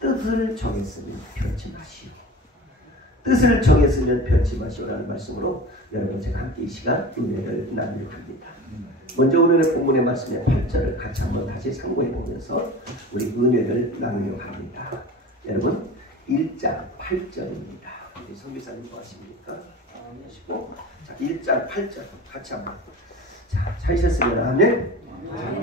뜻을 정했으면 변치 마시오. 뜻을 정했으면 변치 마시오라는 말씀으로 여러분 제가 함께 이 시간 은혜를 나누려고 합니다. 먼저 오늘의 본문의 말씀의 8절을 같이 한번 다시 상고해 보면서 우리 은혜를 나누려고 합니다. 여러분 1장 8절입니다. 우리 성비사님 뭐 하십니까? 하시고 자 1장 8절 같이 한번 자 찾으셨으면 아멘.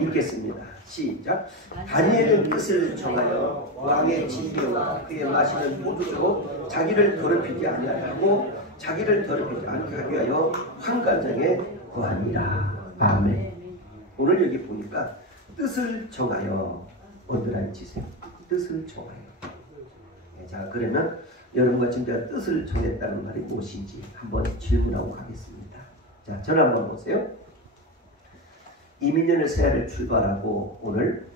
읽겠습니다. 시작. 다니엘은 뜻을 정하여 왕의 진병과 그의 마시는 포도주로 자기를 더럽히지 아니하고 자기를 더럽히지 않게 하기 위하여 환관장에 구하니라. 아멘. 오늘 여기 보니까 뜻을 정하여 언더라인 치세요. 뜻을 정하여. 자 그러면 여러분과 진짜 뜻을 정했다는 말이 무엇인지 한번 질문하고 가겠습니다. 자 저를 한번 보세요. 이민년의 새해를 출발하고 오늘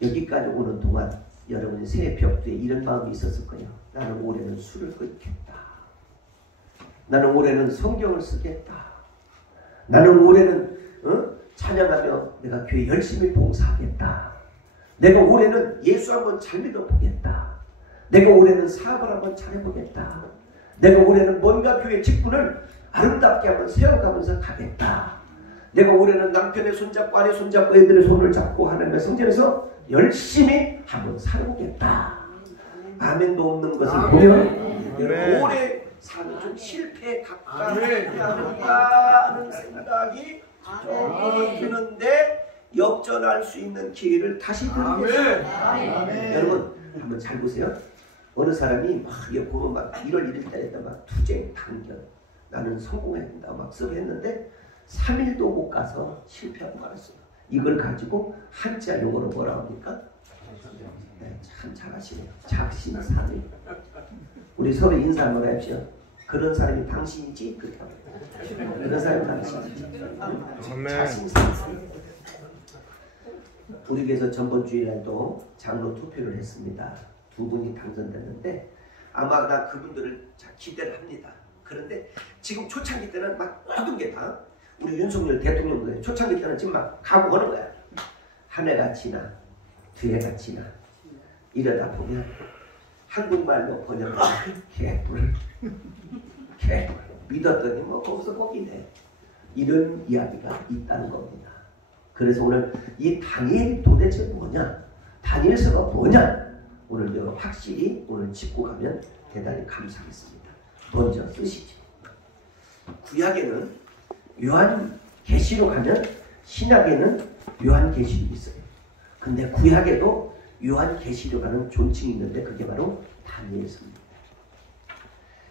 여기까지 오는 동안 여러분이 새해 벽두에 이런 마음이 있었을 거예요. 나는 올해는 술을 끊겠다. 나는 올해는 성경을 쓰겠다. 나는 올해는 찬양하며 내가 교회 열심히 봉사하겠다. 내가 올해는 예수 한번 잘 믿어보겠다. 내가 올해는 사업을 한번 잘해보겠다. 내가 올해는 뭔가 교회 직분을 아름답게 한번 세워가면서 가겠다. 내가 올해는 남편의 손잡고 아내 손잡고 애들의 손을 잡고 하나님의 성전에서 열심히 한번 살아보겠다. 아멘도 없는 것을 보면 여러분 올해 사는 좀 실패에 가깝다는 생각이 조금 드는데 역전할 수 있는 기회를 다시 드리겠습니다. 여러분 한번 잘 보세요. 어느 사람이 막 보면 막 1월 1일자에다 막 투쟁 당견 나는 성공해야 된다 막 쓰고 했는데 3일도 못 가서 실패하고 말았어요. 이걸 가지고 한자 용어로 뭐라고 합니까? 네, 참 잘하시네요. 작심삼일. 우리 서로 인사 한번 해봅시다. 그런 사람이 당신이지? 그렇게 합니다. 그런 사람이 당신이지. 작심삼일. 우리 교회에서 전번 주일날도 장로 투표를 했습니다. 2분이 당선됐는데 아마 나 그분들을 기대를 합니다. 그런데 지금 초창기 때는 막 모든 게 다 우리 윤석열 대통령도 초창기 때는 지금 막 가고 오는 거야. 한 해가 지나 두 해가 지나 이러다 보면 한국말로 번역을 개뿔 믿었더니 뭐 거기서 거기네. 이런 이야기가 있다는 겁니다. 그래서 오늘 이 다니엘이 도대체 뭐냐? 다니엘서가 뭐냐? 오늘 여러분 확실히 오늘 짚고 가면 대단히 감사하겠습니다. 먼저 쓰시죠. 구약에는 요한계시록 하면 신약에는 요한계시록이 있어요. 근데 구약에도 요한계시록이라는 존칭이 있는데 그게 바로 다니엘서입니다.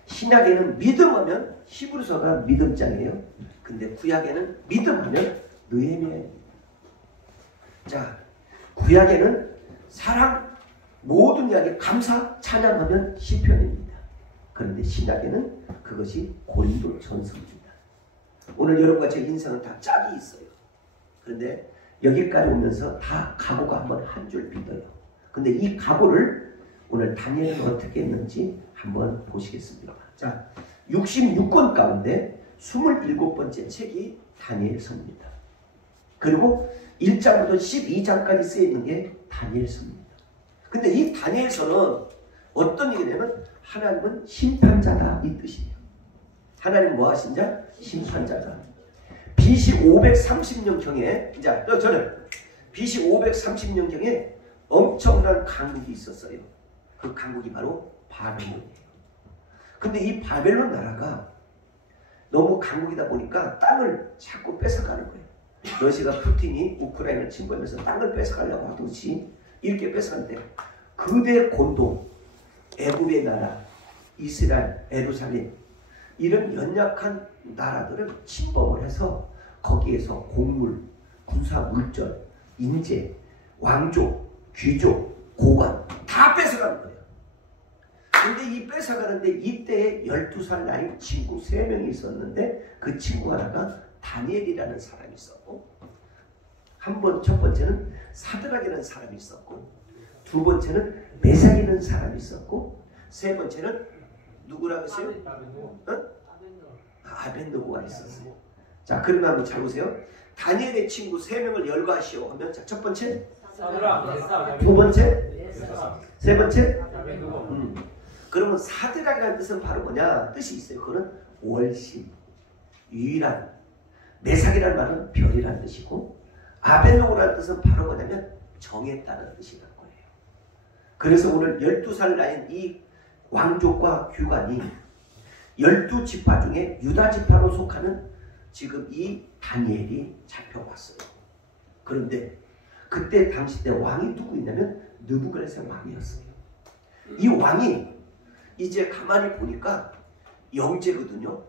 신약에는 믿음 하면 히브리서가 믿음장이에요. 근데 구약에는 믿음 하면 느헤미야입니다. 자, 구약에는 사랑 모든 이야기 감사 찬양하면 시편입니다. 그런데 신약에는 그것이 고린도전서입니다. 오늘 여러분과 제 인생은 다 짝이 있어요. 그런데 여기까지 오면서 다 각오가 한번 한 줄 믿어요. 근데 이 각오를 오늘 다니엘은 어떻게 했는지 한번 보시겠습니다. 자, 66권 가운데 27번째 책이 다니엘서입니다. 그리고 1장부터 12장까지 쓰여있는 게 다니엘서입니다. 근데 이 다니엘서는 어떤 얘기냐면 하나님은 심판자다 이 뜻이에요. 하나님 뭐 하신 자? 심판자다. BC 530년경에 저는 BC 530년경에 엄청난 강국이 있었어요. 그 강국이 바로 바벨론이에요. 근데 이 바벨론 나라가 너무 강국이다 보니까 땅을 자꾸 뺏어가는 거예요. 러시아가 푸틴이 우크라이나를 침공하면서 땅을 뺏어가려고 하듯이 이렇게 뺏어가는데 그대 곤동, 애굽의 나라, 이스라엘, 예루살렘 이런 연약한 나라들을 침범을 해서 거기에서 곡물, 군사 물절, 인재, 왕족, 귀족, 고관 다 뺏어가는 거예요. 근데 이 뺏어가는데 이때에 12살 나이 친구 3명이 있었는데 그 친구 하나가 다니엘이라는 사람이 있었고 첫 번째는 사드락이라는 사람이 있었고 두 번째는 메삭이라는 사람이 있었고 세 번째는 누구라고 했어요? 아벤느고가 있었어요. 자, 그러면 한번 잘 보세요. 다니엘의 친구 3명을 열거하시오 하면 자, 첫 번째 두 번째 세 번째? 그러면 사드락이라는 뜻은 바로 뭐냐? 뜻이 있어요. 그거는 월신, 유일한, 메삭이라는 말은 별이라는 뜻이고, 아벤노고라는 뜻은 바로 뭐냐면 정했다는 뜻이라는 거예요. 그래서 오늘 12살 나인 이 왕족과 규관이 12지파 중에 유다지파로 속하는 지금 이 다니엘이 잡혀왔어요. 그런데 그때 당시 때 왕이 누구 있냐면 느부갓네살 왕이었어요. 이 왕이 이제 가만히 보니까 영재거든요,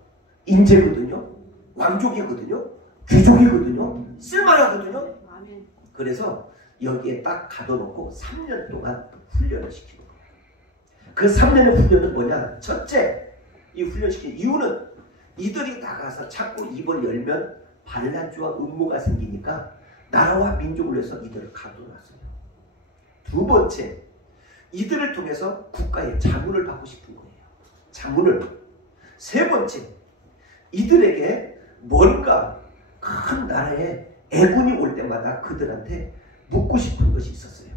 인재거든요, 왕족이거든요, 귀족이거든요, 쓸만하거든요. 그래서 여기에 딱 가둬놓고 3년 동안 훈련을 시키는 거예요. 그 3년의 훈련은 뭐냐? 첫째, 이 훈련시킨 이유는 이들이 나가서 자꾸 입을 열면 반란주와 음모가 생기니까 나라와 민족을 위해서 이들을 가둬놨어요. 두 번째, 이들을 통해서 국가의 자문을 받고 싶은 거예요. 자문을. 세 번째, 이들에게 뭔가 큰 나라에 애군이 올 때마다 그들한테 묻고 싶은 것이 있었어요.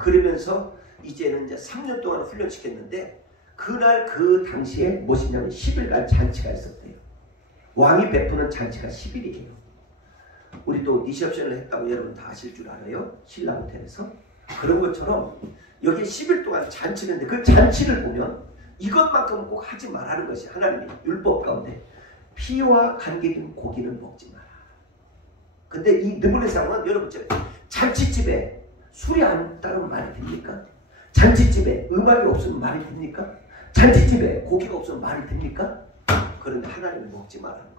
그러면서 이제는 이제 3년 동안 훈련시켰는데 그날 그 당시에 무엇이냐면 10일간 잔치가 있었대요. 왕이 베푸는 잔치가 10일이에요. 우리 또 리셉션을 했다고 여러분 다 아실 줄 알아요. 신라 호텔에서. 그런 것처럼 여기 10일 동안 잔치를 했는데 그 잔치를 보면 이것만큼은 꼭 하지 말라는 것이 하나님의 율법 가운데 피와 관계된 고기는 먹지 마라. 근데 이 느부갓네살은 여러분 잔치집에 술이 안 따르면 말이 됩니까? 잔치집에 음악이 없으면 말이 됩니까? 잔치집에 고기가 없으면 말이 됩니까? 그런데 하나님은 먹지 말라는 거예요.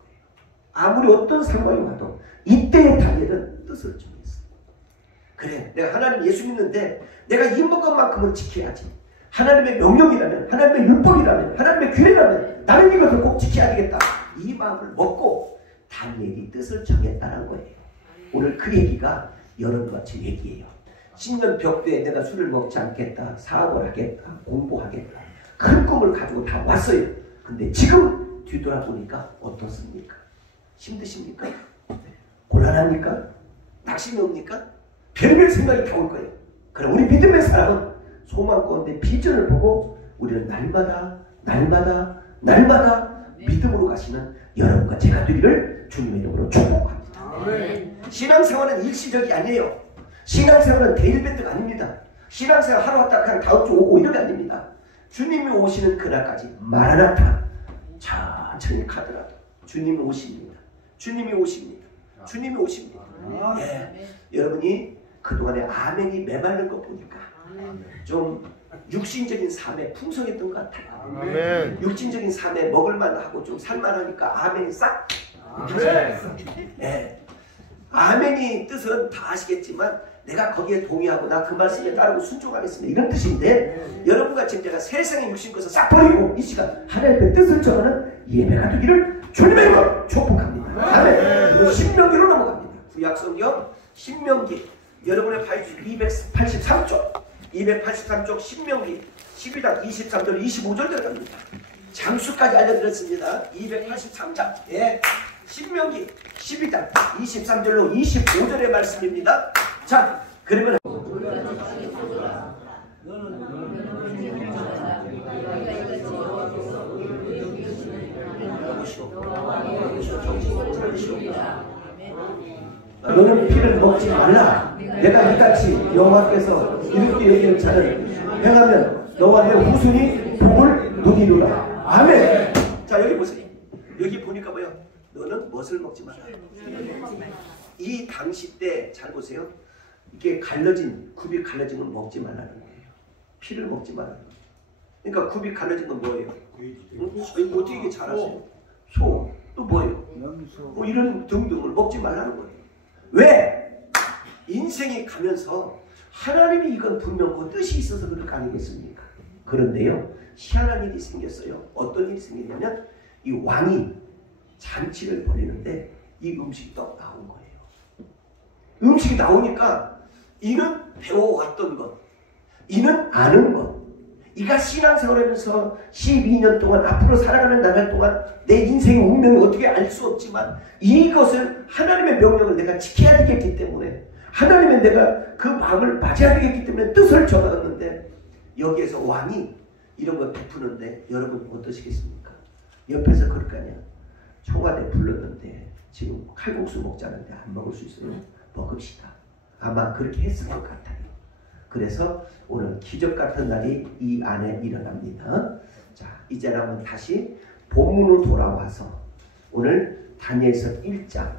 아무리 어떤 상황이 와도 이때의 다니엘은 뜻을 정했어요. 그래, 내가 하나님 예수 믿는데 내가 이 것만큼은 지켜야지. 하나님의 명령이라면, 하나님의 율법이라면, 하나님의 규례라면 나는 이것을 꼭 지켜야 되겠다. 이 마음을 먹고 다니엘이 뜻을 정했다는 거예요. 오늘 그 얘기가 여러분과 제 얘기예요. 신년 벽두에 내가 술을 먹지 않겠다, 사업을 하겠다, 공부하겠다, 큰 꿈을 가지고 다 왔어요. 근데 지금 뒤돌아보니까 어떻습니까? 힘드십니까? 곤란합니까? 낙심이 옵니까? 별별 생각이 다 올 거예요. 그럼 우리 믿음의 사람은 소망 가운데 비전을 보고 우리는 날마다 믿음으로 가시는 여러분과 제가 되기를 주님의 이름으로 축복합니다. 신앙생활은 일시적이 아니에요. 신앙생활은 데일밴드가 아닙니다. 신앙생활 하루 왔다 그냥 다음 주 오고 이런 게 아닙니다. 주님이 오시는 그날까지 마라나타 천천히 가더라도 주님이 오십니다. 주님이 오십니다. 주님이 오십니다. 예. 여러분이 그동안에 아멘이 메말른 거 보니까 좀 육신적인 삶에 풍성했던 것 같아요. 아멘. 육신적인 삶에 먹을만하고 좀 살만하니까 아멘이 싹. 예. 아멘이 뜻은 다 아시겠지만 내가 거기에 동의하고 나 그 말씀에 따르고 순종하겠습니다. 이런 뜻인데 여러분과 지금 제가 세상의 육신 것을 싹 버리고 이 시간 하나님의 뜻을 전하는 예배가 되기를 주님의 이름으로 축복합니다. 아멘. 신명기로 넘어갑니다. 구약성경 신명기 여러분의 파이지 283쪽 신명기 12장 23절 25절 들어갑니다. 장수까지 알려드렸습니다. 283장 예. 신명기 12장 23절로 25절의 말씀입니다. 자, 그러면 너는 피를 먹지 말라. 내가 이같이 여호와께서 이렇게 여기는 자를 행하면 너와 내 후손이 복을 누리노라. 아멘. 자, 여기 보세요. 여기 보니까 뭐요? 너는 무엇을 먹지 마라. 이 당시 때 잘 보세요. 이게 갈라진 굽이 갈라진 건 먹지 말라는 거예요. 피를 먹지 말라는 거예요. 그러니까 굽이 갈라진 건 뭐예요? 이거 어떻게 이게 잘하세요? 소, 또 뭐예요? 뭐 이런 등등을 먹지 말라는 거예요. 왜? 인생이 가면서 하나님이 이건 분명 그 뜻이 있어서 그럴 거 아니겠습니까? 그런데요, 희한한 일이 생겼어요. 어떤 일이 생기냐면 이 왕이 잔치를 벌이는데 이 음식이 떡 나온 거예요. 음식이 나오니까 이는 배워왔던 것, 이는 아는 것, 이가 신앙생활하면서 12년 동안 앞으로 살아가는 나날 동안 내 인생의 운명을 어떻게 알 수 없지만 이것을 하나님의 명령을 내가 지켜야 되겠기 때문에 하나님의 내가 그 마음을 맞아야 되겠기 때문에 뜻을 정하였는데 여기에서 왕이 이런 거 베푸는데 여러분 어떠시겠습니까? 옆에서 그럴 거 아니야. 청와대 불렀는데 지금 칼국수 먹자는데 안 먹을 수 있어요? 먹읍시다. 아마 그렇게 했을 것 같아요. 그래서 오늘 기적 같은 날이 이 안에 일어납니다. 자, 이제는 한번 다시 본문으로 돌아와서 오늘 다니엘서 1장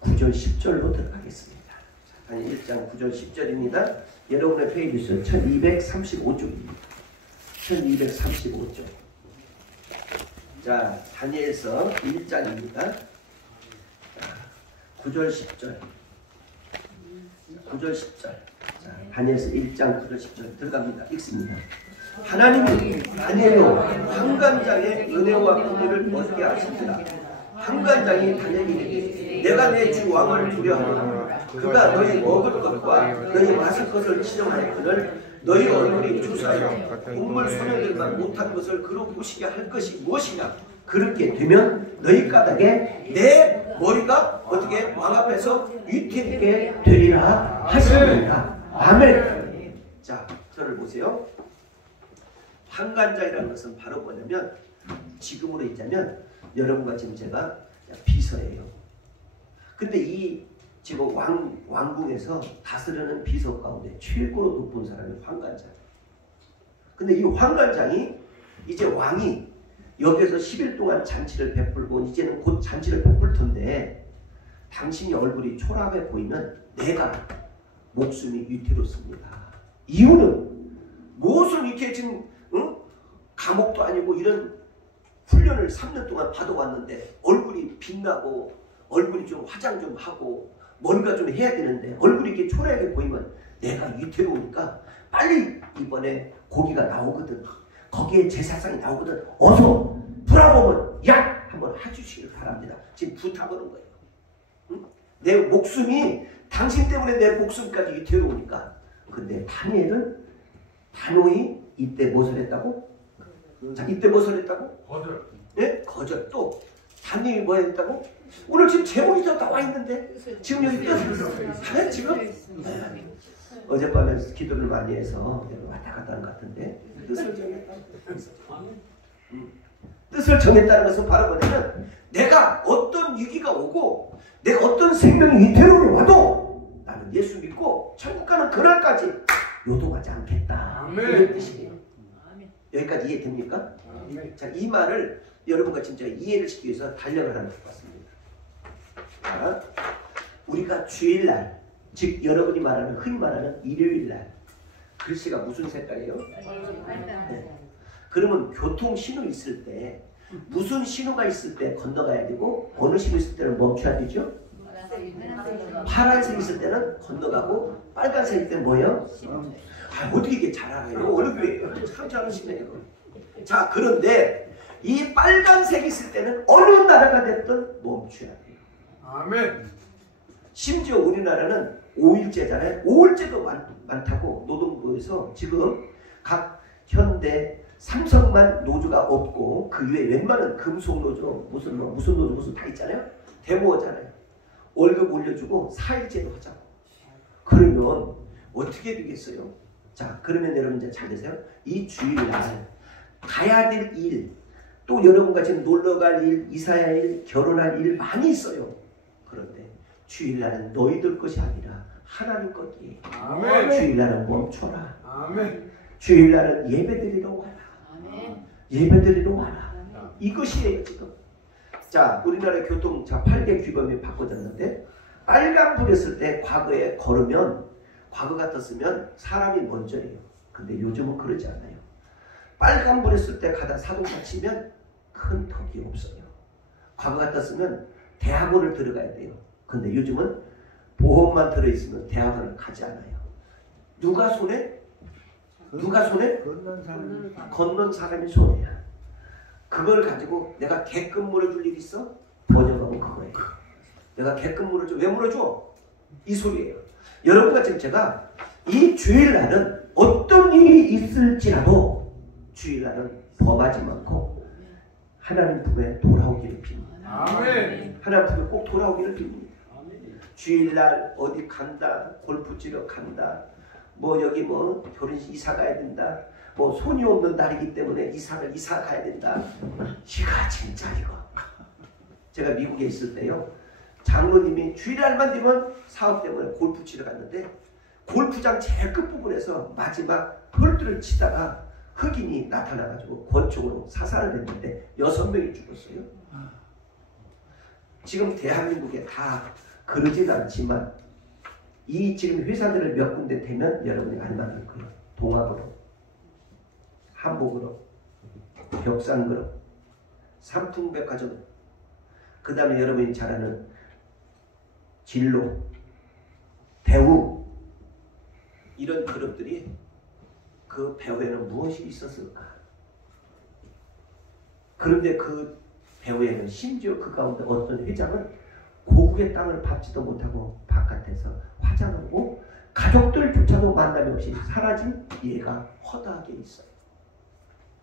9절 10절로 들어가겠습니다. 자, 다니엘 1장 9절 10절입니다. 여러분의 페이지 수 1235쪽입니다. 1235쪽. 자, 다니엘서 1장입니다. 9절 10절. 9절 10절. 자, 다니엘서 1장 9절 10절 들어갑니다. 읽습니다. 하나님이 다니엘로 환관장의 은혜와 공의를 얻게 하십니다. 환관장이 다니엘에게 내가 내 주 왕을 두려하노라. 그가 너희 먹을 것과 너희 마실 것을 지정하였거늘 너희 얼굴이 주사여 동물 소녀들만 못한 것을 그로 보시게 할 것이 무엇이냐. 그렇게 되면 너희 까닭에 내 머리가 어떻게 왕 앞에서 위태롭게 되리라 하십니다. 아멘. 자, 저를 보세요. 환관장이라는 것은 바로 뭐냐면 지금으로 있자면 여러분과 지금 제가 비서예요. 근데 이 지금 왕궁에서 다스리는 비서 가운데 최고로 높은 사람이 환관장. 근데 이 환관장이 이제 왕이 여기에서 10일 동안 잔치를 베풀고 이제는 곧 잔치를 베풀 텐데 당신이 얼굴이 초라하게 보이면 내가 목숨이 위태롭습니다. 이유는 무엇을 이렇게 지금 감옥도 아니고 이런 훈련을 3년 동안 받아왔는데 얼굴이 빛나고 얼굴이 좀 화장 좀 하고 뭔가 좀 해야 되는데 얼굴이 이렇게 초라하게 보이면 내가 위태로우니까 빨리 이번에 고기가 나오거든. 거기에 제사상이 나오거든. 어서 브라보면 야! 한번 해주시길 바랍니다. 지금 부탁하는 거예요. 응? 내 목숨이 당신 때문에 내 목숨까지 위태로우니까. 근데 다니엘은 단호히 이때 무엇을 했다고? 자, 이때 무엇을 했다고? 거절. 네? 거절. 또 다니엘이 뭐 했다고? 오늘 지금 제목이 다 나와 있는데 지금 여기 네? 지금? 네. 어젯밤에 기도를 많이 해서 왔다 갔다 하는 것 같은데 뜻을 정했다. 뜻을 정했다는 것은 바로 뭐냐면 내가 어떤 위기가 오고 내가 어떤 생명이 위태로움이 와도 나는 예수 믿고 천국 가는 그날까지 요동하지 않겠다. 이런 뜻이에요. 여기까지 이해됩니까? 자, 이 말을 여러분과 진짜 이해를 시키기 위해서 달력을 하나 갖고 왔습니다. 자, 우리가 주일날, 즉 여러분이 말하는 흔히 말하는 일요일날 글씨가 무슨 색깔이에요? 네. 그러면 교통 신호 있을 때 무슨 신호가 있을 때 건너가야 되고 어느 신호 있을 때는 멈춰야 되죠? 파란색 있을 때는 건너가고 빨간색 있을 때는 뭐예요? 아, 어떻게 이게 잘 알아요? 어느 교회예요? 참 잘하시네요. 자, 그런데 이 빨간색 있을 때는 어느 나라가 됐든 멈춰야 돼요. 아멘. 심지어 우리나라는 5일제잖아요. 5일제도 많다고 노동부에서 지금 각 현대 삼성만 노조가 없고 그 외에 웬만한 금속노조 무슨 노조 무슨 다 있잖아요. 데모하잖아요. 월급 올려주고 4일제로 하자고. 그러면 어떻게 되겠어요? 자, 그러면 여러분 이제 잘 되세요. 이 주일날 가야 될 일, 또 여러분과 지금 놀러갈 일, 이사야 일, 결혼할 일 많이 있어요. 그런데 주일날은 너희들 것이 아니라 하나님 것이에요. 아멘. 주일날은 멈춰라. 아멘. 주일날은 예배드리러 와라. 아멘. 예배드리러 와라. 이것이에요 지금. 자, 우리나라 교통 자 8개 규범이 바꿔졌는데 빨간불 했을 때 과거에 걸으면 과거 같았으면 사람이 먼저예요. 근데 요즘은 그러지 않아요. 빨간불 했을 때 가다 자동차 치면 큰 턱이 없어요. 과거 같았으면 대학원을 들어가야 돼요. 근데 요즘은 보험만 들어있으면 대학원을 가지 않아요. 누가 손해? 누가 손해? 걷는 사람이 손해야. 그걸 가지고 내가 개끔 물어줄 일 있어? 번역하면 그거예요. 내가 개끔 물어줘. 왜 물어줘? 이 소리예요. 여러분과 지금 제가 이 주일날은 어떤 일이 있을지라도 주일날은 범하지 않고 하나님 품에 돌아오기를 빕니다. 아멘. 하나님 품에 꼭 돌아오기를 빕니다. 주일날 어디 간다, 골프 치러 간다, 뭐 여기 뭐 결혼식 이사 가야 된다, 뭐 손이 없는 날이기 때문에 이사 가야 된다. 이거 진짜 이거. 제가 미국에 있을 때요, 장로님이 주일날만 되면 사업 때문에 골프 치러 갔는데 골프장 제일 끝부분에서 마지막 홀드를 치다가 흑인이 나타나가지고 권총으로 사살을 했는데 6명이 죽었어요. 지금 대한민국에 다 그러진 않지만 이 지금 회사들을 몇 군데 되면 여러분이 알만할 거예요. 동학으로, 한복으로, 벽산그룹, 삼풍백화점, 그 다음에 여러분이 잘 아는 진로, 대우, 이런 그룹들이 그 배후에는 무엇이 있었을까? 그런데 그 배후에는 심지어 그 가운데 어떤 회장은 고국의 땅을 밟지도 못하고 바깥에서 화장하고 가족들조차도 만남이 없이 사라진 예가 허다하게 있어요.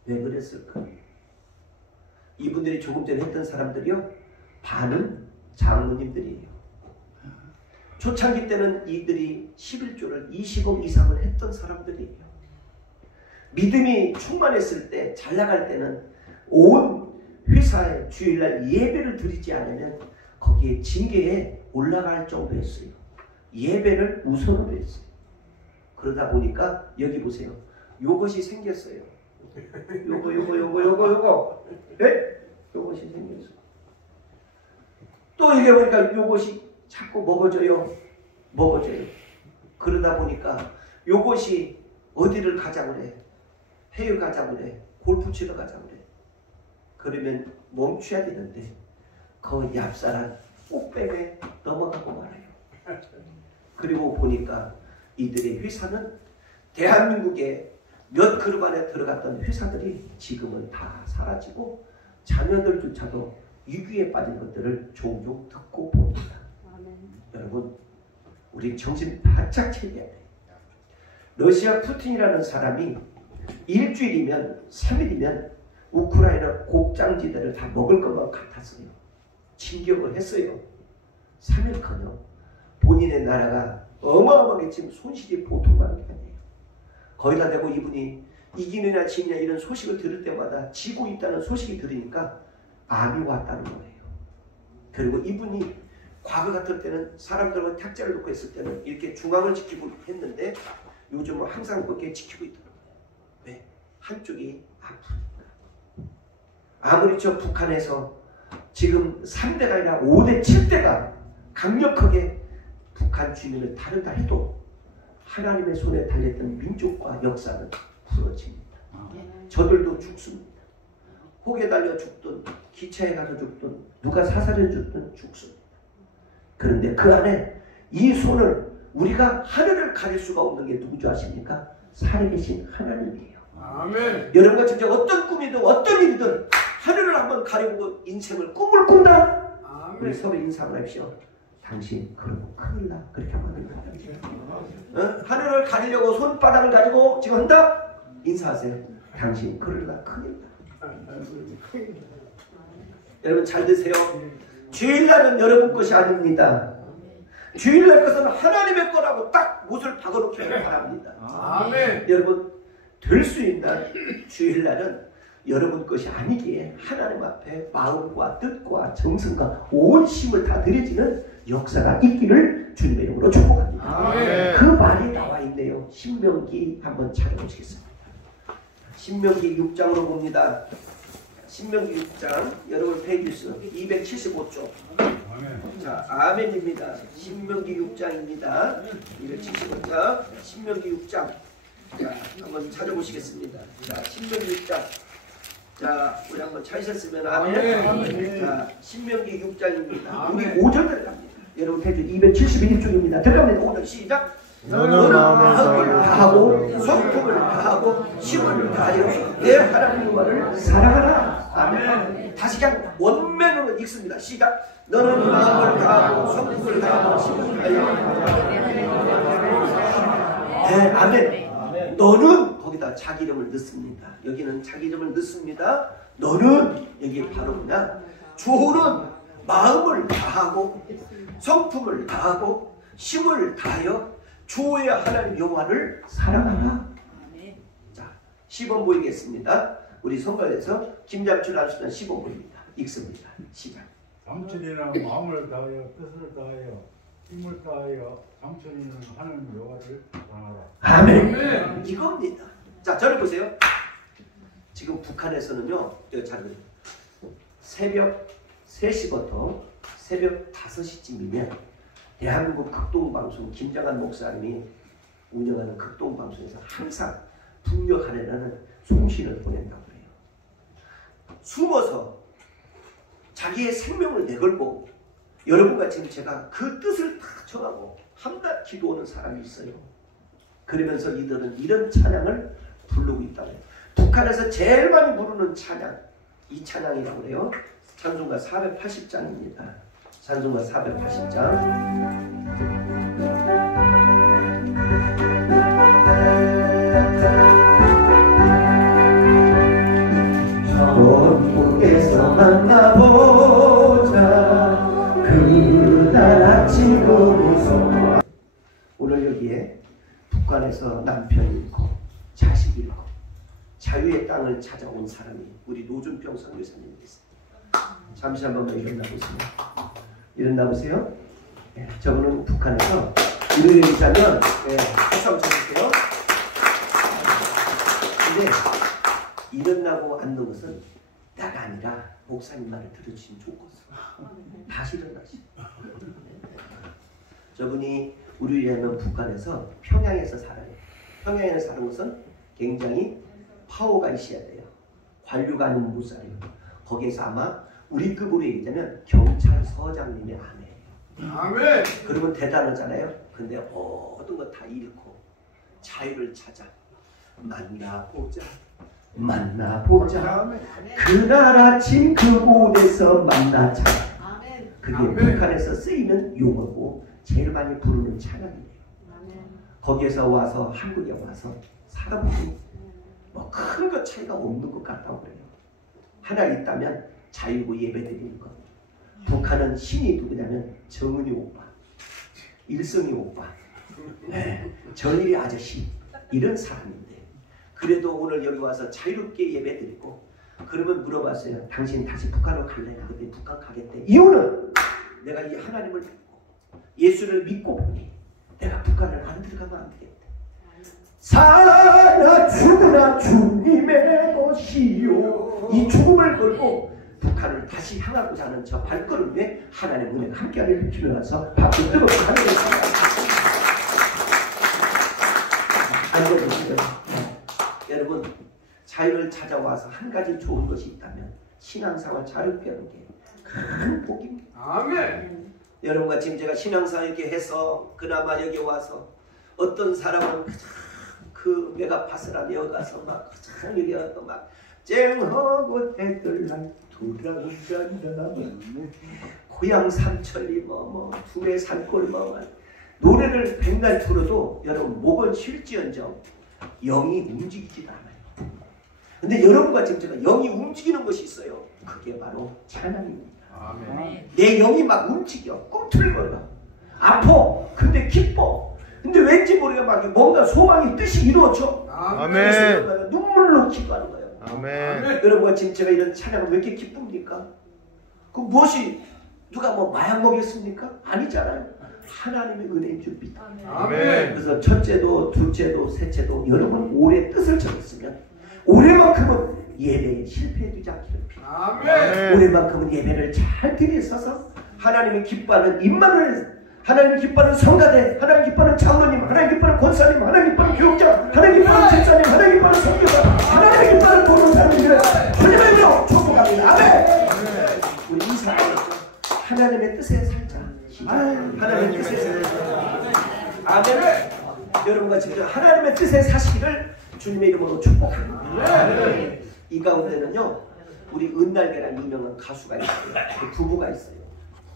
왜 그랬을까? 이분들이 조금 전에 했던 사람들이요, 반은 장로님들이에요. 초창기 때는 이들이 11조를 20억 이상을 했던 사람들이에요. 믿음이 충만했을 때, 잘 나갈 때는 온 회사에 주일날 예배를 드리지 않으면 거기에 징계에 올라갈 정도였어요. 예배를 우선으로 했어요. 그러다 보니까 여기 보세요. 요것이 생겼어요. 요거. 예? 요것이 생겼어요. 또 이게 보니까 요것이 자꾸 먹어져요. 그러다 보니까 요것이 어디를 가자고 그래. 해외 가자고 그래. 골프 치러 가자고 그래. 그러면 멈춰야 되는데 그 얍살한 꽃뱀에 넘어가고 말아요. 그리고 보니까 이들의 회사는 대한민국에 몇 그룹 안에 들어갔던 회사들이 지금은 다 사라지고 자녀들조차도 위기에 빠진 것들을 종종 듣고 봅니다. 아멘. 여러분, 우리 정신 바짝 차려야 돼요. 러시아 푸틴이라는 사람이 일주일이면 3일이면 우크라이나 곡장지대를 다 먹을 것만 같았어요. 진격을 했어요. 3일커녕 본인의 나라가 어마어마하게 지금 손실이 보통만한 게 아니에요. 거기다 대고 이분이 이기느냐 지느냐 이런 소식을 들을 때마다 지고 있다는 소식이 들으니까 암이 왔다는 거예요. 그리고 이분이 과거 같을 때는 사람들과 탁자를 놓고 했을 때는 이렇게 중앙을 지키고 했는데 요즘은 항상 그렇게 지키고 있다는 거예요. 왜? 한쪽이 아프니까. 아무리 저 북한에서 지금 3대가 아니라 5대, 7대가 강력하게 북한 주민을 다룬다 해도 하나님의 손에 달렸던 민족과 역사는 부러집니다. 저들도 죽습니다. 혹에 달려 죽든 기차에 가서 죽든 누가 사살해 죽든 죽습니다. 그런데 그 안에 이 손을 우리가 하늘을 가릴 수가 없는 게 누구지 아십니까? 살아계신 하나님이에요. 아멘. 여러분과 진짜 어떤 꿈이든 어떤 일이든 하늘을 한번 가리고 인생을 꿈을 꾼다. 아멘. 우리 서로 인사를 합시오. 당신 그러고 큰일 나. 그렇게 하면 안 됩니다. 하늘을 가리려고 손바닥을 가지고 지금 한다? 인사하세요. 당신 그러다 큰일 나. 여러분 잘 드세요. 주일날은 여러분 것이 아닙니다. 주일날 것은 하나님의 거라고 딱 못을 박아놓기를 바랍니다. 아멘. 여러분 될 수 있는 주일날은 여러분 것이 아니기에 하나님 앞에 마음과 뜻과 정성과 온 힘을 다 드려지는 역사가 있기를 주님의 이름으로 축복합니다. 아멘. 그 말이 나와 있네요. 신명기 한번 찾아보시겠습니다. 신명기 6장으로 봅니다. 신명기 6장 여러분 페이지 수 275쪽. 자, 아멘입니다. 신명기 6장입니다. 275장 신명기 6장. 자, 한번 찾아보시겠습니다. 자, 신명기 6장. 자, 우리 한번 찾으셨으면 아멘. 자, 신명기 6장입니다. 우리 5절까지 갑니다. 여러분 페이지 271쪽입니다. 들어갑니다. 오늘 시작. 너는 마음을 다하고 성품을 다하고 힘을 다하여 내 하나님을 사랑하라. 아멘. 다시 그냥 원맨으로 읽습니다. 시작. 너는 마음을 다하고 성품을 다하고 힘을 다하여. 네, 아멘. 너는 거기다 자기 이름을 넣습니다. 여기는 자기 이름을 넣습니다. 너는 여기 바로 뭐냐? 주호는 마음을 다하고 성품을 다하고 힘을 다하여 주의 하나님 여호와를 사랑하라. 자, 시범 보이겠습니다. 우리 성가에서 김장출 안수단 시범 보입니다. 읽습니다. 시작. 삼천이는 마음을 다하여 뜻을 다하여 힘을 다하여 삼천이는 하나님 여호와를 사랑하라. 아멘. 이겁니다. 자, 저를 보세요. 지금 북한에서는요, 잘 새벽 3시부터 새벽 5시쯤이면 대한민국 극동방송 김장한 목사님이 운영하는 극동방송에서 항상 북녘 하늘에는 송신을 보낸다고 해요. 숨어서 자기의 생명을 내걸고 여러분과 지금 제가 그 뜻을 다 정하고 한낱 기도하는 사람이 있어요. 그러면서 이들은 이런 찬양을 부르고 있다고 해요. 북한에서 제일 많이 부르는 찬양, 이 찬양이라고 해요. 찬송가 480장입니다. 찬송가 480장. 천국에서 만나보자 그날 아침 오고서. 오늘 여기에 북한에서 남편 잃고 자식 잃고 자유의 땅을 찾아온 사람이 우리 노준병 선교사님이겠습니다. 잠시 한 번만 일어나 보세요. 일어나 보세요. 네, 저분은 북한에서 일요일에 있자면 박수 한번 쳐주세요. 근데 일어나고 앉는 것은 딱 아니라 목사님 말을 들어주시면 좋겠어. 다시 일어나시. 저분이 우리라면 북한에서 평양에서 살아요. 평양에서 사는 것은 굉장히 파워가 있어야 돼요. 관료가 아니면 못 살아요. 거기에서 아마 우리 급으로 얘기하면 경찰서장님의 아내예요. 아멘. 그러면 대단하잖아요. 근데 모든 거 다 잃고 자유를 찾아 만나보자. 그날 아침 그곳에서 만나자. 그게 북한에서 쓰이는 용어고 제일 많이 부르는 찬양이에요. 거기에서 와서 한국에 와서 살아보니 뭐 큰 것 차이가 없는 것 같다고 그래요. 하나 있다면 자유고 예배드리는 것. 북한은 신이 누구냐면 정은이 오빠, 일성이 오빠, 전일이 아저씨 이런 사람인데 그래도 오늘 여기 와서 자유롭게 예배드리고 그러면 물어봤어요. 당신 다시 북한으로 갈래? 그때 북한 가겠대. 이유는 내가 이 하나님을 믿고 예수를 믿고 보니 내가 북한을 안 들어가면 안 되겠다. 살아 죽으나 주님의 것이요. 이 죽음을 걸고 북한을 다시 향하고자 하는 저 발걸음 위에 하나님의 은혜가 함께하기를 빌어서 박수 뜨겁게 하늘을 앉아보시죠. 여러분 자유를 찾아와서 한 가지 좋은 것이 있다면 신앙생활 자유롭게 하는 게 큰 복입니다. 아멘. 여러분과 지금 제가 신앙생활 이렇게 해서 그나마 여기 와서 어떤 사람은 그 메가파스라 내어가서 막 여기 와서 막 쨍하고 해뜰날 돌아온단다 고향 삼천리 뭐 두해 산골 노래를 백날 들어도 여러분 목은 쉴지언정 영이 움직이지도 않아요. 근데 여러분과 지금 제가 영이 움직이는 것이 있어요. 그게 바로 찬양입니다. 아멘. 내 영이 막 움직여 꿈틀거려 아파 근데 기뻐. 근데 왠지 모르게 막 뭔가 소망이 뜻이 이루어져. 아멘. 눈물로 기도하는 거예요. 아멘. 여러분과 지금 제가 이런 찬양을 왜 이렇게 기쁩니까? 그 무엇이 누가 뭐 마약 먹였습니까? 아니잖아요. 하나님의 은혜인 줄 믿다. 아멘. 그래서 첫째도 둘째도 셋째도 여러분 올해 뜻을 정했으면 올해만큼은 예배에 실패해두지 않기를 빌어요. 아멘. 올해만큼은 예배를 잘 드리셔서 하나님이 기뻐하는 임마누엘, 하나님이 기뻐하는 성가대, 하나님이 기뻐하는 장로님, 하나님이 기뻐하는 권사님, 하나님이 기뻐하는 교육자, 하나님이 기뻐하는 집사님, 하나님이 기뻐하는 선교사, 하나님이 기뻐하는 보름사님들을 주님으로 축복합니다. 아멘. 우리 인사하겠죠. 하나님의 뜻에 살자. 하나님의 뜻에 살자. 아멘. 여러분과 지금 하나님의 뜻에 사시기를 주님의 이름으로 축복합니다. 이 가운데는요 우리 은날개라는 유명한 가수가 있어요. 그 부부가 있어요.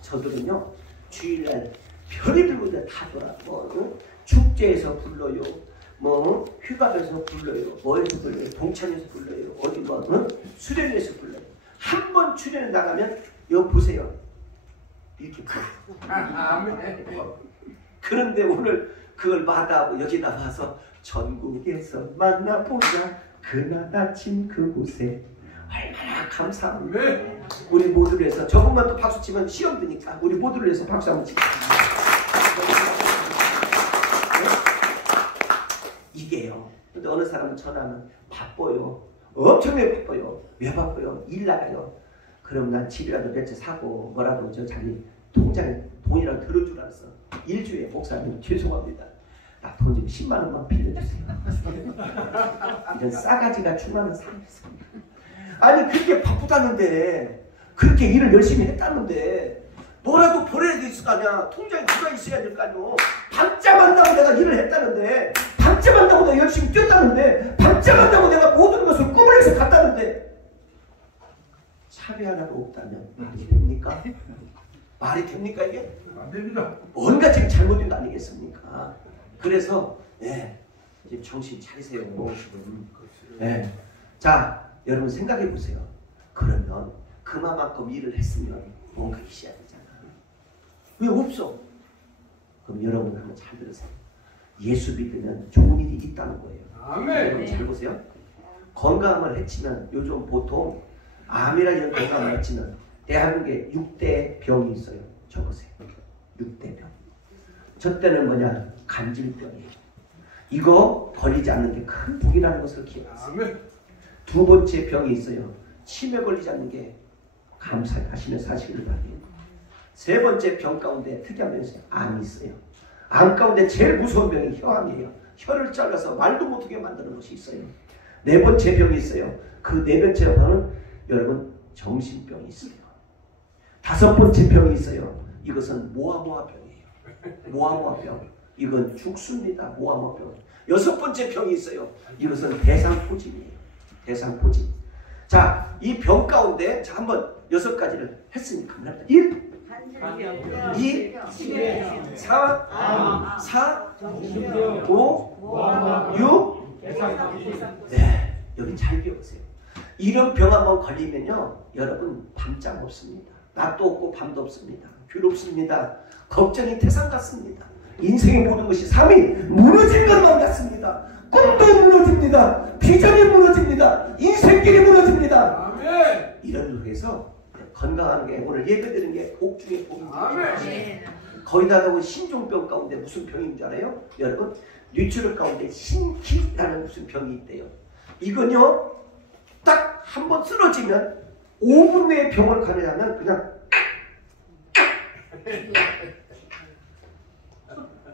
저들은요 주일날 별의별 곳에 다 돌아. 축제에서 불러요, 뭐 휴가에서 불러요, 뭐에서 불러요, 동창에서 불러요, 어디 수련회에서 불러요. 한 번 출연에 나가면 여기 보세요. 이렇게 그런데 오늘 그걸 마다하고 여기다 와서 전국에서 만나보자 그날 아침 그곳에 얼마나 감사합니다. 우리 모두를 해서 저분만 또 박수 치면 시험 드니까 우리 모두를 해서 박수 한번 치자. 이게요. 근데 어느 사람은 전화하면 바빠요. 엄청나게 바빠요. 왜 바빠요? 일 나가요. 그럼 난 집이라도 몇 채 사고 뭐라도 저 자기 통장에 돈이라도 들어줄 알았어. 일주일에 목사님 죄송합니다. 나 돈 좀 10만 원만 빌려주세요. 이런 싸가지가 충만한 사람이었어. 아니 그렇게 바쁘다는데 그렇게 일을 열심히 했다는데 뭐라도 보내야 될 거 아니야. 통장에 누가 있어야 될 거 아니야. 밤잠 한다고 내가 일을 했다는데 밤잠 한다고 내가 열심히 뛰었다는데 밤잠 한다고 내가 모든 것을 꿈을 해서 갔다는데 차비 하나도 없다면 말이 됩니까? 말이 됩니까 이게? 안 됩니다. 뭔가 지금 잘못된 거 아니겠습니까? 그래서 지금 정신 차리세요. 지금. 자 여러분 생각해 보세요. 그러면 그만큼 일을 했으면 뭔가 있어야 되잖아. 왜 없어? 그럼 여러분 한번 잘 들으세요. 예수 믿으면 좋은 일이 있다는 거예요. 아멘. 여러분 잘 보세요. 건강을 해치면 요즘 보통 암이라 이런 건강을 해치면 대한민국에 6대 병이 있어요. 적으세요. 6대 병. 저 때는 뭐냐? 간질병이에요. 이거 걸리지 않는 게 큰 복이라는 것을 기억하세요. 두 번째 병이 있어요. 치매 걸리지 않는 게 감사하시는 사실을 바래요. 세 번째 병 가운데 특이한 병이 있어요. 암이 있어요. 암 가운데 제일 무서운 병이 혀암이에요. 혀를 잘라서 말도 못하게 만드는 것이 있어요. 네 번째 병이 있어요. 그 네 번째 병은 여러분 정신병이 있어요. 다섯 번째 병이 있어요. 이것은 모아모아병이에요. 모아모아병. 이건 죽습니다. 모아모아병. 여섯 번째 병이 있어요. 이것은 대상포진이에요. 대상포진. 자, 이 병 가운데 자 한번 6가지를 했으니까 1, 2, 3, 4, 5, 6. 네, 여기 잘 배우세요. 이런 병 한번 걸리면요, 여러분 밤잠 없습니다. 낮도 없고 밤도 없습니다. 괴롭습니다. 걱정이 태산 같습니다. 인생의 모든 것이 삶이 무너진 것만 같습니다. 꿈도 무너집니다. 비전이 무너집니다. 인생길이 무너집니다. 아멘. 이런 속에서 건강한 게 오늘 예배드리는 게 복 중에 복입니다. 아멘. 거기다가 신종병 가운데 무슨 병이 있는지 알아요? 여러분 뇌출혈 가운데 신기라는 무슨 병이 있대요. 이건요 딱 한 번 쓰러지면 5분 내에 병을 가려면 그냥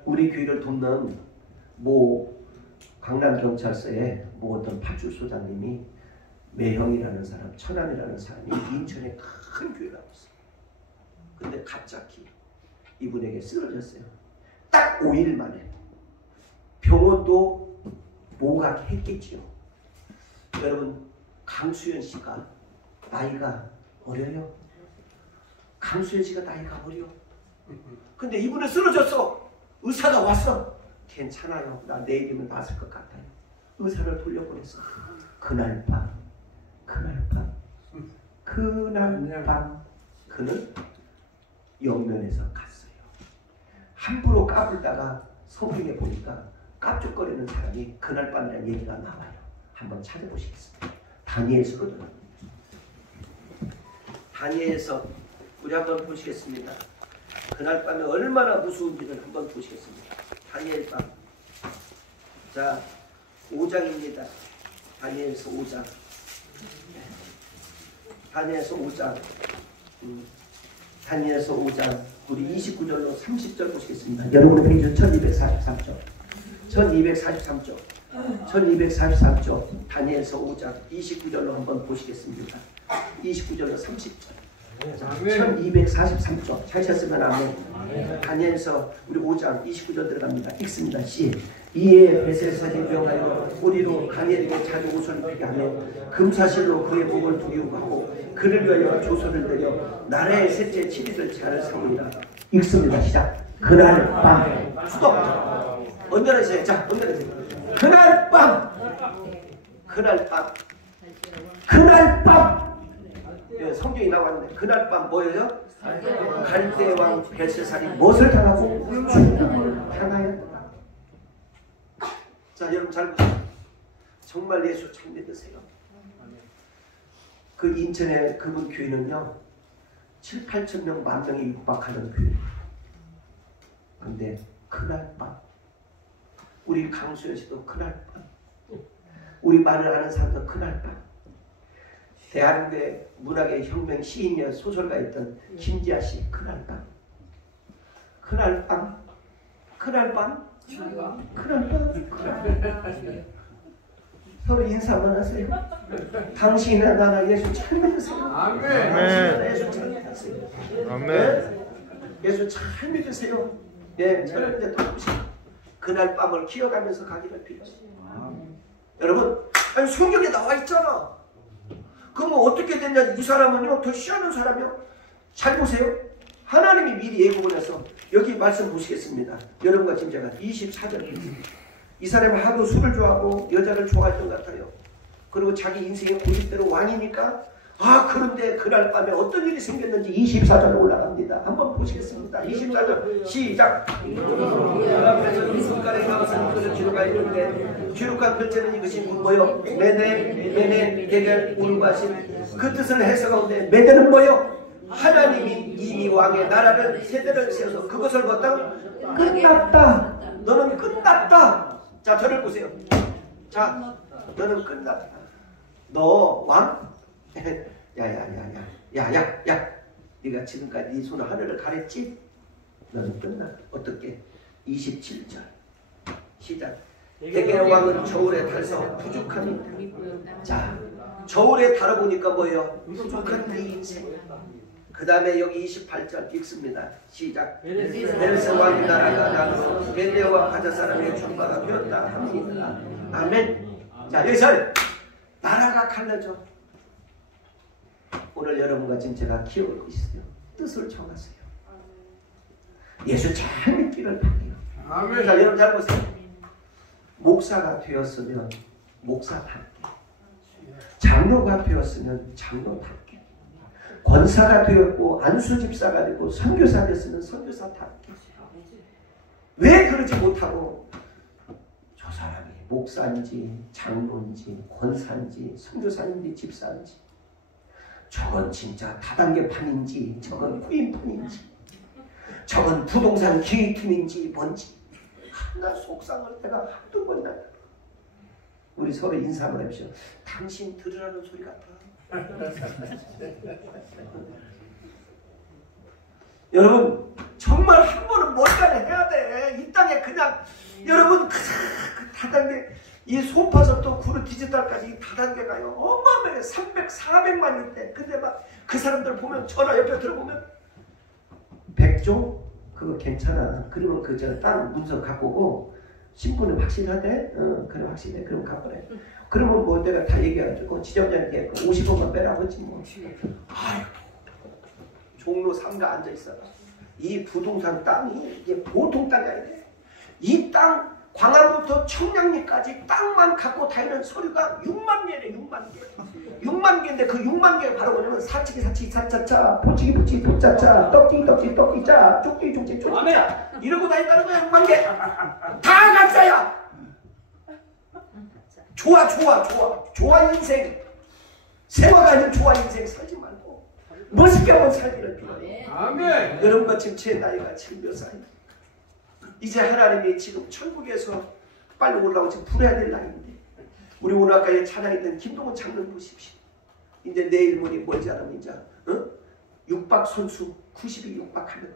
우리 교회를 돕는 강남경찰서에 어떤 파출소장님이 매형이라는 사람, 천안이라는 사람이 인천에 큰 교회를 하고 있어요. 근데 갑자기 이분에게 쓰러졌어요. 딱 5일 만에. 병원도 모각했겠지요. 여러분 강수연 씨가 나이가 어려요. 강수연 씨가 나이가 어려. 근데 이분은 쓰러졌어. 의사가 왔어. 괜찮아요. 나 내일이면 나을 것 같아요. 의사를 돌려보냈어. 그날 밤 그는 영면에서 갔어요. 함부로 까불다가 성경에 보니까 깝죽거리는 사람이 그날 밤이라는 얘기가 나와요. 한번 찾아보시겠습니다. 다니엘서로 들어갑니다. 다니엘서 우리 한번 보시겠습니다. 그날 밤에 얼마나 무서운지를 한번 보시겠습니다. 다니엘 밤. 자, 5장입니다. 다니엘서 5장. 다니엘서 5장. 다니엘서 5장. 우리 29절로 30절 보시겠습니다. 여러분의 페이지 1243쪽. 1243쪽. 1243쪽. 다니엘서 5장 29절로 한번 보시겠습니다. 29절로 30절. 1243쪽 잘 쳤으면 아멘. 다니엘서 우리 5장 29절 들어갑니다. 읽습니다. 이에 벨사살이 명하여 우리로 다니엘에게 자기 옷을 입히게 하며 금사실로 그의 목을 두기고 하고 그를 위하여 조서를 내려 나라의 셋째 7일을 잘 세우리라. 읽습니다. 시작. 그날 밤 수도 언제나 있어요. 자, 언제나 있어요. 그날 밤 예, 성경이 나왔는데 그날 밤 뭐예요? 갈대 왕 벨스살이 무엇을 당하고 죽음을 당하였다. 자, 여러분 잘 보세요. 정말 예수 잘 믿으세요. 그 인천의 그분 교회는요 7, 8천 명, 10,000명이 육박하는 교회. 근데 그날 밤 우리 강수연 씨도 그날 밤, 우리 말을 하는 사람도 그날 밤, 대한민국의 문학의 혁명 시인이여 소설가였던 김지아 씨 그날 밤, 그날 밤, 그날 밤, 그날 밤, 서로 인사만 하세요. 당신이나 나나 예수 잘 믿으세요. 당신이나 예수 잘 믿으세요. 네? 예수 잘 믿으세요. 예, 저는 이제 그날 밤을 기억하면서 가기를 빌었어요. 여러분, 아니 성경에 나와 있잖아. 그럼 어떻게 됐냐? 이 사람은요, 더 쉬하는 사람이요. 잘 보세요. 하나님이 미리 예고를 해서 여기 말씀 보시겠습니다. 여러분과 지금 제가 24절 이 사람은 하도 술을 좋아하고 여자를 좋아했던 것 같아요. 그리고 자기 인생의 고집대로 왕이니까 그런데 그날 밤에 어떤 일이 생겼는지 24절로 올라갑니다. 한번 보시겠습니다. 24절 시작. 손가락에 나와서 그를 기록하여 있는데 기록한 글자는 이것이 뭐요? 메네 대결 우르바신 그 뜻을 해석하는데 메네는 뭐요? 하나님이 이미 왕의 나라를 세대를 세워서 그것을 보다 끝났다. 너는 끝났다. 자, 저를 보세요. 자, 너는 끝났다. 너 왕? 야야야야야야야 네가 지금까지 네 손으로 하늘을 가렸지? 너는 끝났다. 어떻게? 27절 시작. 대개의 왕은 저울에 달서 부족합니다. 자, 저울에 달아보니까 뭐예요? 부족한 네 인생. 그 다음에 여기 28절 읽습니다. 시작. 벨스 왕의 나라가 나서 벨레와 가자 사람의 총가가 되었다 합니다. 아멘. 자, 여기서 나라가 갈라져. 오늘 여러분과 지금 제가 기억하고 있어요. 뜻을 정하세요. 예수 잘 믿기를 바래요. 아멘. 자, 여러분 잘 보세요. 목사가 되었으면 목사답게, 장로가 되었으면 장로답게, 권사가 되었고 안수집사가 되고 선교사 됐으면 선교사답게. 왜 그러지 못하고 저 사람이 목사인지 장로인지 권사인지 선교사인지 집사인지 저건 진짜 다단계판인지 저건 후임판인지 저건 부동산 기획팀인지 뭔지 하나 속상할 때가 한두 번 나요. 우리 서로 인사 한번 해보시죠. 당신 들으라는 소리 같아. 여러분 정말 한 번은 뭘까를 해야 돼. 이 땅에 그냥 여러분 그 다단계 이 소파서부터 구르 디지털까지 다단계 가요. 어마어마해. 300, 400만일 때. 근데 막 그 사람들 보면 전화 옆에 들어보면 백종 그거 괜찮아. 그러면 그 저 땅 문서 갖고 오고 신분은 확실하대? 그래 확실해. 그럼 갖고래. 그러면 뭐 내가 다 얘기해가지고 지점장님께 50원만 빼라고 했지 뭐. 아이고 종로 3가 앉아있어라. 이 부동산 땅이 이게 보통 땅이 아니래. 이 땅 광안부터 청량리까지 땅만 갖고 다니는 서류가 6만 개래. 6만 개. 6만 개인데 그 6만 개가 바로 뭐냐면 사치기 사치기 사차차 포치기 포치기 포차차 떡기 떡기 떡기자 쪽기 쪽기 쪽기자 이러고 다닌다는 거야. 6만 개. 다 가짜야. 좋아 좋아 좋아 좋아 인생 세화가 아닌 좋아 인생 살지 말고 멋있게 한번 살기를 빌어요. 아멘. 여러분과 지금 제 나이가 지금 몇 살입니까? 이제 하나님이 지금 천국에서 빨리 올라오고 지금 부려야 될 나이인데 우리 오늘 아까 찬양했던 김동원 장면 보십시오. 이제 내일 모레 멀지 않으면 이제 육박 선수 90이 육박하는데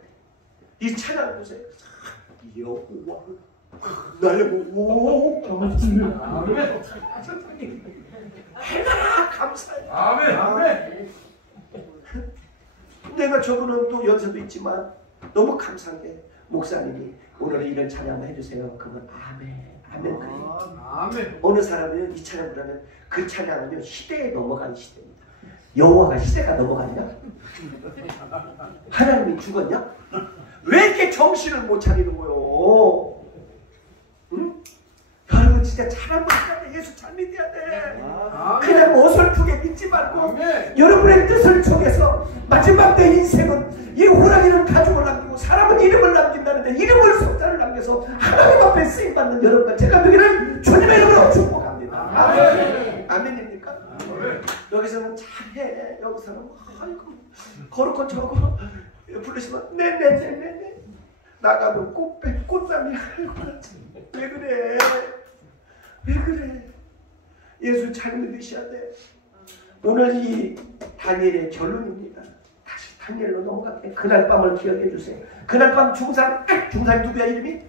이 찬양 보세요. 여호와 나의 목 아멘. 해라 감사해. 아멘. 아멘. 내가 저분은 또 연세도 있지만 너무 감사한 게 목사님이 오늘 이런 찬양을 해주세요. 그러면 아멘. 아멘. 아멘. 어느 사람은 이 찬양 부르면 그 찬양은요 시대에 넘어간 시대입니다. 여호와가 시대가 넘어갔냐? 하나님이 죽었냐? 왜 이렇게 정신을 못 차리는 거요? 응? 여러분 진짜 잘 한번 해야 돼. 예수 잘 믿어야 돼. 그냥 어설프게 그렇게 믿지 말고 여러분의 뜻을 정해서 마지막 때 인생은 이 호랑이는 가죽을 남기고 사람은 이름을 남긴다는데 이름을 숫자를 남겨서 하나님 앞에 쓰임받는 여러분과 제가 누기를 주님의 이름으로 축복합니다. 아멘. 아멘입니까? 여기서는 잘해. 여기서는 아이고 거룩한 저거 부르시면 네네네네네 나가면 꽃담이 왜 그래? 왜 그래? 예수 잘 믿으셔야 돼. 오늘 이 다니엘의 결론입니다. 다시 다니엘로 넘어갈게요. 그날 밤을 기억해 주세요. 그날 밤 죽은 사람 누구야 이름이?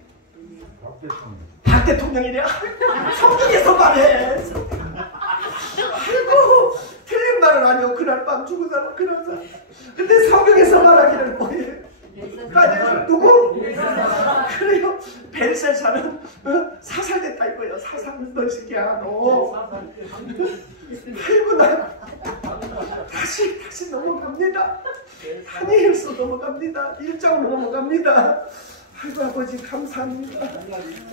박 대통령이래. 성경에서 말해. 아이고 틀린 말은 아니요. 그날 밤 죽은 사람 그런 사람. 근데 성경에서 말하기를 뭐예요? 다니엘 누구? 그래요. 벨사살은 사살됐다 이거예요. 사살은 너 새끼야 너. 아이고 나 다시 넘어갑니다. 다니엘서 넘어갑니다. 1장 넘어갑니다. 아이고 아버지 감사합니다.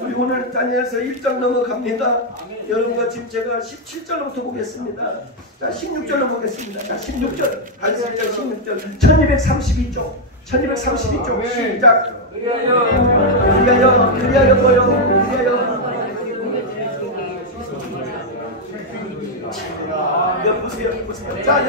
우리 오늘 다니엘서 1장 넘어갑니다. 여러분과 지금 제가 17절부터 보겠습니다. 자 16절로 보겠습니다. 자 16절 다니엘서 16절 1232쪽 1232쪽 시작. 그리하여 뭐요? 그리하여 보세요. 자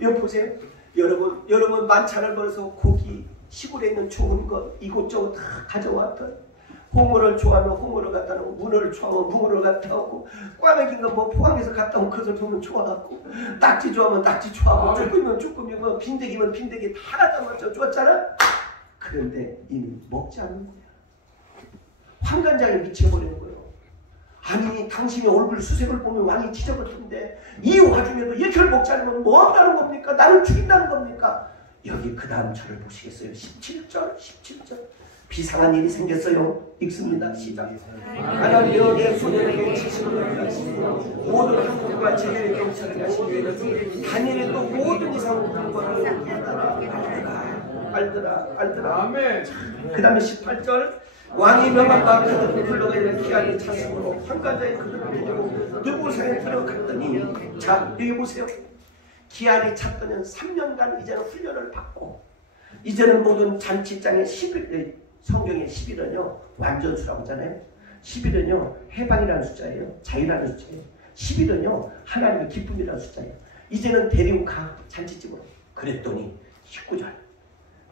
여기 보세요. 여러분 만찬을 벌여서 고기 시골에 있는 좋은 것 이곳저곳 다 가져왔던 홍어를 좋아하면 홍어를 갖다 놓고 문어를 좋아하면 문어를 갖다 오고 꽈배기인 거 뭐 포항에서 갖다 온 그것을 보면 좋아하고 낙지 좋아하면 낙지 좋아하고 쭈꾸미면 쭈꾸미고 빈대기면 빈대기 다 갖다 놓았죠. 좋았잖아. 그런데 이미 먹지 않는 거야. 환관장에 미쳐버리는 거예요. 아니 당신의 얼굴 수색을 보면 왕이 지저분한데 이 와중에도 이렇게 먹지 않으면 뭐 한다는 겁니까? 나를 죽인다는 겁니까? 여기 그 다음 절을 보시겠어요? 17절 비상한 일이 생겼어요. 읽습니다. 시작. 하나님여 내 소년에게 지시를 하시고 모든 한국과 제대의 경찰을 하시니 다니엘의 또 모든 이상 물건을 알더라. 아멘. 그 다음에 18절 왕이 명한 바 그들을 불러가 있는 기한이 찼으므로 환관자의 그들을 부르고 느부산에 들어갔더니 자 여기 보세요. 기한이 찼더니 3년간 이제는 훈련을 받고 이제는 모든 잔치장에 10일 성경의 10일은요 완전수라고 하잖아요. 10일은요 해방이라는 숫자예요. 자유라는 숫자예요. 10일은요 하나님의 기쁨이라는 숫자예요. 이제는 데리고 가 잔치집으로. 그랬더니 19절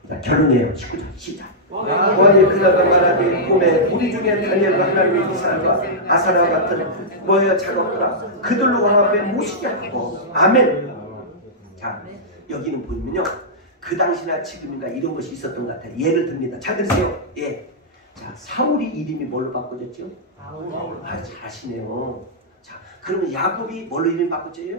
자, 결론이에요. 19절 시작. 왕이 그다가 말하되 봄에 우리 중에 다니엘과 하나님의 미사엘과 아사라와 같은 모여 작업하라. 그들로 왕 앞에 모시게 하고 아멘. 자 여기는 보면요 그 당시나 지금이나 이런 것이 있었던 것 같아요. 예를 듭니다. 잘 들으세요. 예. 자 사울이 이름이 뭘로 바꿔졌죠? 아 잘하시네요. 자 그러면 야곱이 뭘로 이름 바꿔졌어요?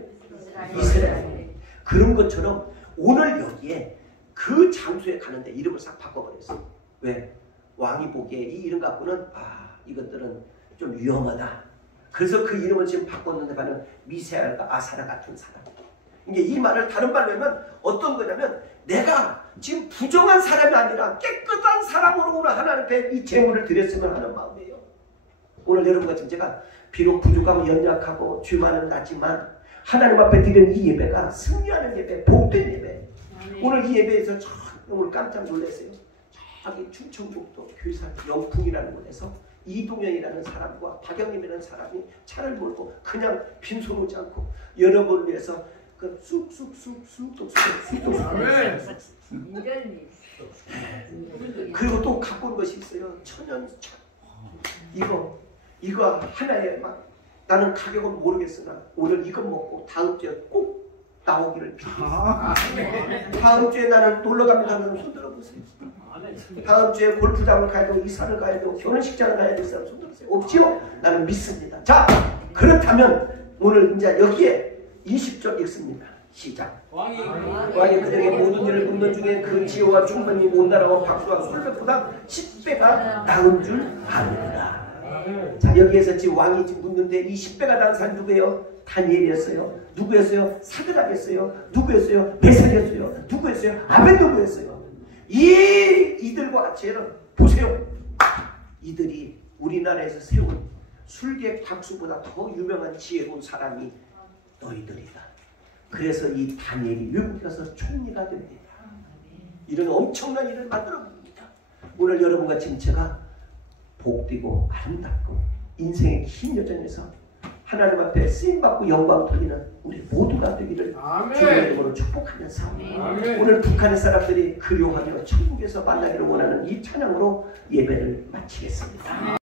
이스라엘. 그런 것처럼 오늘 여기에 그 장소에 가는데 이름을 싹 바꿔버렸어요. 왜? 왕이 보기에 이 이름 갖고는 이것들은 좀 위험하다. 그래서 그 이름을 지금 바꿨는데 바로 미세알과 아사라 같은 사람. 이게 이 말을 다른 말로 하면 어떤 거냐면 내가 지금 부정한 사람이 아니라 깨끗한 사람으로 오늘 하나님 앞에 이 제물을 드렸으면 하는 마음이에요. 오늘 여러분과 지금 제가 비록 부족하고 연약하고 죄만은 나지만 하나님 앞에 드리는 이 예배가 승리하는 예배, 복된 예배. 오늘 이 예배에서 오늘 깜짝 놀랐어요. 저기 충청북도 교회산 영풍이라는 곳에서 이동현이라는 사람과 박영림이라는 사람이 차를 몰고 그냥 빈손 오지 않고 여러분을 위해서 그 쑥쑥쑥 그리고 또 갖고 온 것이 있어요. 천연차. 이거 하나에 막 나는 가격은 모르겠으나 오늘 이거 먹고 다음 주에 꼭 나오기를 빌겠습니다. 다음 주에 나는 놀러 갑니다. 손 들어보세요. 다음 주에 골프장을 가야 되고 이사를 가야 되고 결혼식장을 가야 될 사람 손 들어보세요. 없지요? 나는 믿습니다. 자 그렇다면 오늘 이제 여기에 20절 읽습니다. 시작. 왕이 그들에게 모든 일을 묻는 중에 그 지혜와 충분히 못 나라고 박수와 솔깃보다 10배가 나은 줄 아느니라. 자 여기에서 지금 왕이 지금 묻는데 이 10배가 나은 사람 누구예요? 다니엘이었어요. 누구였어요? 사드락이었어요. 누구였어요? 메삭이었어요. 누구였어요? 아벤노고였어요. 이들과 같이 보세요. 이들이 우리나라에서 세운 술객 박수보다 더 유명한 지혜로운 사람이 너희들이다. 그래서 이 다니엘이 외국에 가서 총리가 됩니다. 이런 엄청난 일을 만들어 봅니다. 오늘 여러분과 지금 제가 복되고 아름답고 인생의 긴 여정에서 하나님 앞에 쓰임받고 영광 돌리는 우리 모두가 되기를 주님의 이름으로 축복하면서 오늘 북한의 사람들이 그리워하며 천국에서 만나기를 원하는 이 찬양으로 예배를 마치겠습니다.